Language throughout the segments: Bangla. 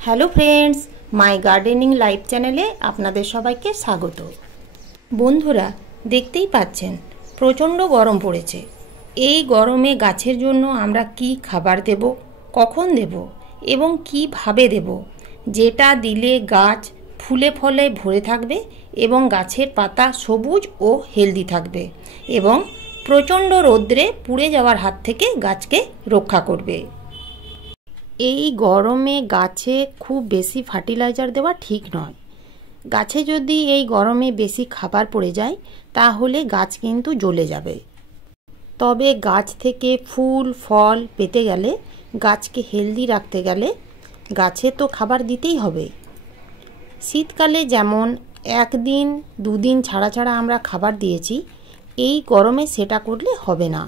হ্যালো ফ্রেন্ডস, মাই গার্ডেনিং লাইফ চ্যানেলে আপনাদের সবাইকে স্বাগত। বন্ধুরা, দেখতেই পাচ্ছেন প্রচণ্ড গরম পড়েছে। এই গরমে গাছের জন্য আমরা কি খাবার দেব, কখন দেব এবং কিভাবে দেব, যেটা দিলে গাছ ফুলে ফলে ভরে থাকবে এবং গাছের পাতা সবুজ ও হেলদি থাকবে এবং প্রচণ্ড রৌদ্রে পুড়ে যাওয়ার হাত থেকে গাছকে রক্ষা করবে। এই গরমে গাছে খুব বেশি ফার্টিলাইজার দেওয়া ঠিক নয়। গাছে যদি এই গরমে বেশি খাবার পড়ে যায় তাহলে গাছ কিন্তু জ্বলে যাবে। তবে গাছ থেকে ফুল ফল পেতে গেলে, গাছকে হেলদি রাখতে গেলে গাছে তো খাবার দিতেই হবে। শীতকালে যেমন একদিন দুদিন ছাড়া ছাড়া আমরা খাবার দিয়েছি, এই গরমে সেটা করলে হবে না।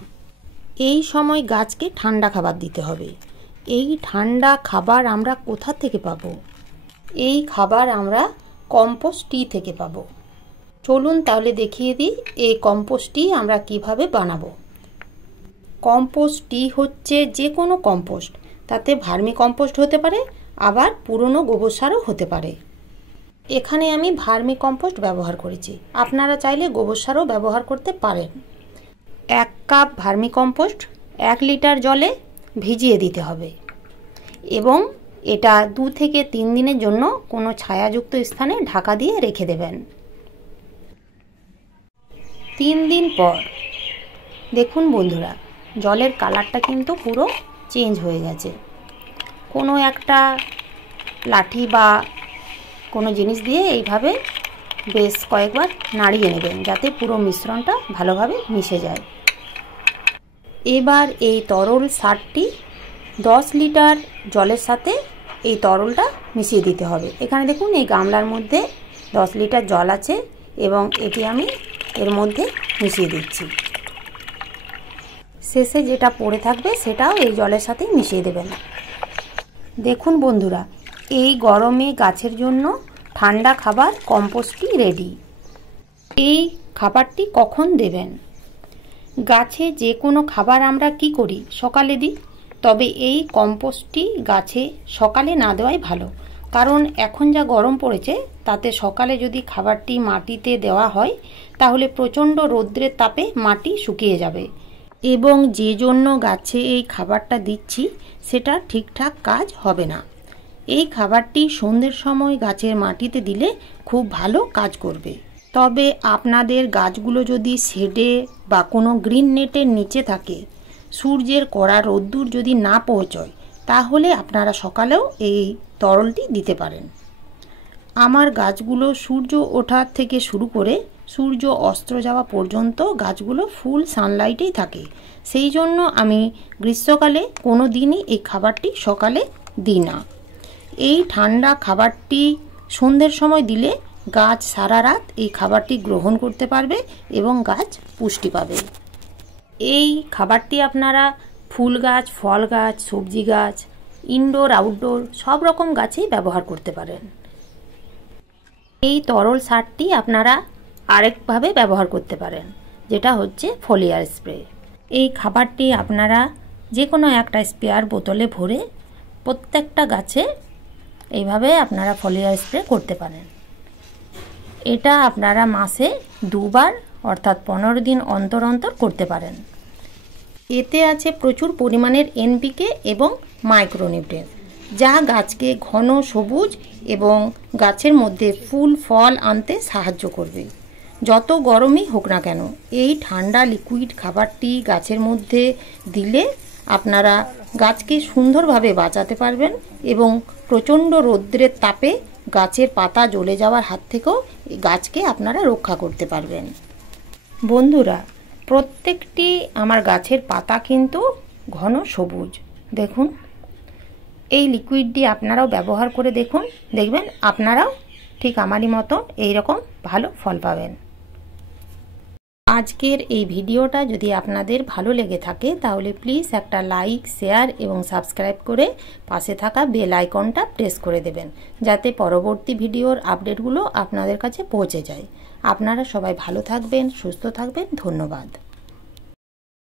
এই সময় গাছকে ঠান্ডা খাবার দিতে হবে। এই ঠান্ডা খাবার আমরা কোথা থেকে পাবো? এই খাবার আমরা কম্পোস্ট টি থেকে পাবো। চলুন তাহলে দেখিয়ে দিই এই কম্পোস্ট টি আমরা কিভাবে বানাবো। কম্পোস্ট টি হচ্ছে যে কোনো কম্পোস্ট, তাতে ভার্মি কম্পোস্ট হতে পারে, আবার পুরনো গোবর সারও হতে পারে। এখানে আমি ভার্মি কম্পোস্ট ব্যবহার করেছি, আপনারা চাইলে গোবর সারও ব্যবহার করতে পারেন। 1 কাপ ভার্মি কম্পোস্ট 1 লিটার জলে ভিজিয়ে দিতে হবে এবং এটা 2 থেকে 3 দিনের জন্য কোনো ছায়াযুক্ত স্থানে ঢাকা দিয়ে রেখে দেবেন। 3 দিন পর দেখুন বন্ধুরা, জলের কালারটা কিন্তু পুরো চেঞ্জ হয়ে গেছে। কোনো একটা লাঠি বা কোনো জিনিস দিয়ে এইভাবে বেশ কয়েকবার নাড়িয়ে নেবেন যাতে পুরো মিশ্রণটা ভালোভাবে মিশে যায়। এবার এই তরল সারটি 10 লিটার জলের সাথে এই তরলটা মিশিয়ে দিতে হবে। এখানে দেখুন এই গামলার মধ্যে 10 লিটার জল আছে এবং এটি আমি এর মধ্যে মিশিয়ে দিচ্ছি। শেষে যেটা পড়ে থাকবে সেটাও এই জলের সাথে মিশিয়ে দেবেন। দেখুন বন্ধুরা, এই গরমে গাছের জন্য ঠান্ডা খাবার কম্পোস্টটি রেডি। এই খাবারটি কখন দেবেন? গাছে যে কোনো খাবার আমরা কি করি, সকালে দিই। তবে এই কম্পোস্টটি গাছে সকালে না দেওয়াই ভালো, কারণ এখন যা গরম পড়েছে তাতে সকালে যদি খাবারটি মাটিতে দেওয়া হয় তাহলে প্রচণ্ড রৌদ্রের তাপে মাটি শুকিয়ে যাবে এবং যে জন্য গাছে এই খাবারটা দিচ্ছি সেটা ঠিকঠাক কাজ হবে না। এই খাবারটি সন্ধ্যের সময় গাছের মাটিতে দিলে খুব ভালো কাজ করবে। তবে আপনাদের গাছগুলো যদি শেডে বা কোনো গ্রিন নেটের নিচে থাকে, সূর্যের কড়া রোদ্দুর যদি না পৌঁছয়, তাহলে আপনারা সকালেও এই তরলটি দিতে পারেন। আমার গাছগুলো সূর্য ওঠার থেকে শুরু করে সূর্য অস্ত যাওয়া পর্যন্ত গাছগুলো ফুল সানলাইটেই থাকে। সেই জন্য আমি গ্রীষ্মকালে কোনো দিনই এই খাবারটি সকালে দিই না। এই ঠান্ডা খাবারটি সন্ধ্যের সময় দিলে গাছ সারা রাত এই খাবারটি গ্রহণ করতে পারবে এবং গাছ পুষ্টি পাবে। এই খাবারটি আপনারা ফুল গাছ, ফল গাছ, সবজি গাছ, ইনডোর আউটডোর সব রকম গাছেই ব্যবহার করতে পারেন। এই তরল সারটি আপনারা আরেকভাবে ব্যবহার করতে পারেন, যেটা হচ্ছে ফলিয়ার স্প্রে। এই খাবারটি আপনারা যে কোনো একটা স্প্রেয়ার বোতলে ভরে প্রত্যেকটা গাছে এইভাবে আপনারা ফলিয়ার স্প্রে করতে পারেন। এটা আপনারা মাসে 2 বার অর্থাৎ 15 দিন অন্তর অন্তর করতে পারেন। এতে আছে প্রচুর পরিমাণের এনপিকে এবং মাইক্রোনিউট্রিয়েন্ট, যা গাছকে ঘন সবুজ এবং গাছের মধ্যে ফুল ফল আনতে সাহায্য করবে। যত গরমই হোক না কেন, এই ঠান্ডা লিকুইড খাবারটি গাছের মধ্যে দিলে আপনারা গাছকে সুন্দরভাবে বাঁচাতে পারবেন এবং প্রচণ্ড রৌদ্রের তাপে গাছের পাতা জ্বলে যাওয়ার হাত থেকেও গাছকে আপনারা রক্ষা করতে পারবেন। বন্ধুরা, প্রত্যেকটি আমার গাছের পাতা কিন্তু ঘন সবুজ। দেখুন, এই লিকুইডটি আপনারাও ব্যবহার করে দেখুন, দেখবেন আপনারাও ঠিক আমারই মতো এইরকম ভালো ফল পাবেন। আজকের এই ভিডিওটা যদি আপনাদের ভালো লেগে থাকে তাহলে প্লিজ একটা লাইক, শেয়ার এবং সাবস্ক্রাইব করে পাশে থাকা বেল আইকনটা প্রেস করে দেবেন, যাতে পরবর্তী ভিডিওর আপডেটগুলো আপনাদের কাছে পৌঁছে যায়। আপনারা সবাই ভালো থাকবেন, সুস্থ থাকবেন। ধন্যবাদ।